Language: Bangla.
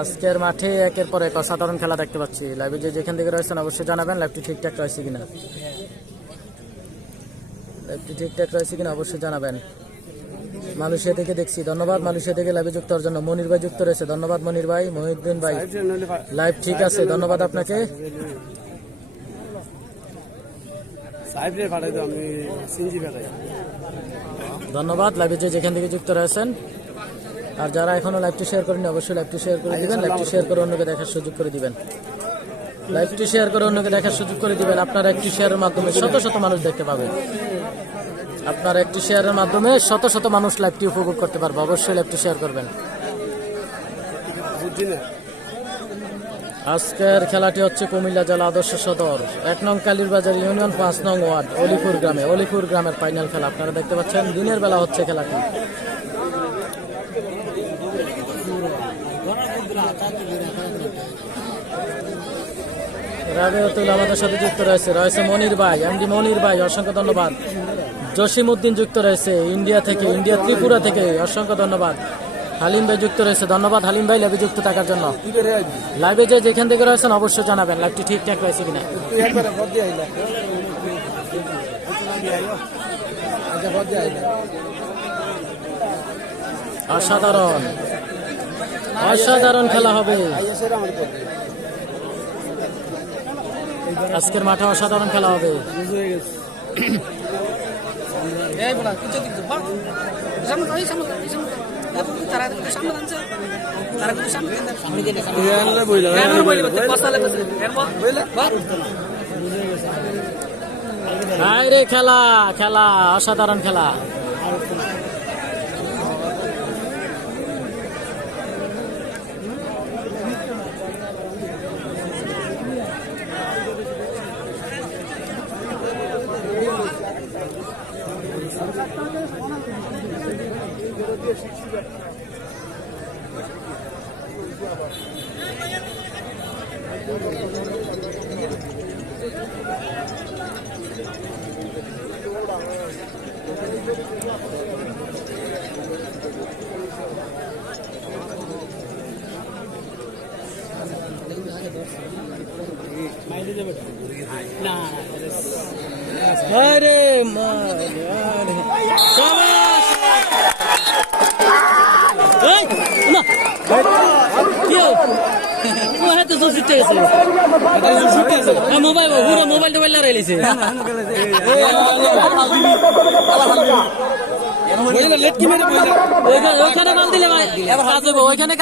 আজকের মাঠে একের পর এক অসাধারণ খেলা দেখতে পাচ্ছি। লাইভে যেখান থেকে রয়েছেন অবশ্যই জানাবেন লাইভটি ঠিকঠাক রয়েছে কিনা অবশ্যই জানাবেন। মালয়েশিয়া থেকে দেখছি, ধন্যবাদ মালয়েশিয়া থেকে লাইভে যুক্ত হওয়ার জন্য। মনির ভাই যুক্ত রয়েছে, ধন্যবাদ মনির ভাই। মহিউদ্দিন ভাই লাইভ ঠিক আছে, ধন্যবাদ আপনাকে। ধন্যবাদ লাইভে যেখান থেকে যুক্ত রয়েছেন। আর যারা এখনো লাইভটি শেয়ার করেনি অবশ্যই লাইভটি শেয়ার করে দিবেন। লাইভটি শেয়ার করে অন্যকে দেখার সুযোগ করে দিবেন। লাইভটি শেয়ার করে অন্যকে দেখার সুযোগ করে দিবেন। আপনার একটি শেয়ারের মাধ্যমে শত শত মানুষ দেখতে পাবে। আপনার একটি শেয়ারের মাধ্যমে শত শত মানুষ লাইভটি উপভোগ করতে পারবে। অবশ্যই লাইভটি শেয়ার করবেন। আজকের খেলাটি হচ্ছে কুমিল্লা জেলা আদর্শ সদর ১ নং কালীরবাজার ইউনিয়ন ৫ নং ওয়ার্ড অলিপুর গ্রামের ফাইনাল খেলা। আপনারা দেখতে পাচ্ছেন দিনের বেলা হচ্ছে খেলাটি। রাবেয়াতুল আমাদের সাথে যুক্ত রয়েছে মনির ভাই, এমডি মনির ভাই, অসংখ্য ধন্যবাদ। জসিম উদ্দিন যুক্ত রয়েছে ইন্ডিয়া ত্রিপুরা থেকে, অসংখ্য ধন্যবাদ। হালিম ভাই যুক্ত রয়েছে, ধন্যবাদ হালিম ভাই লাইভে যুক্ত থাকার জন্য। লাইভে যেখান থেকে রয়েছেন অবশ্যই জানাবেন লাইভটি ঠিকঠাক রয়েছে কিনা। অসাধারণ খেলা হবে আজকের মাঠে, অসাধারণ খেলা হবে। খেলা অসাধারণ খেলা। আরে মোবাইলটা লাগাইছে ওইখানে বাল দিলে ওইখানে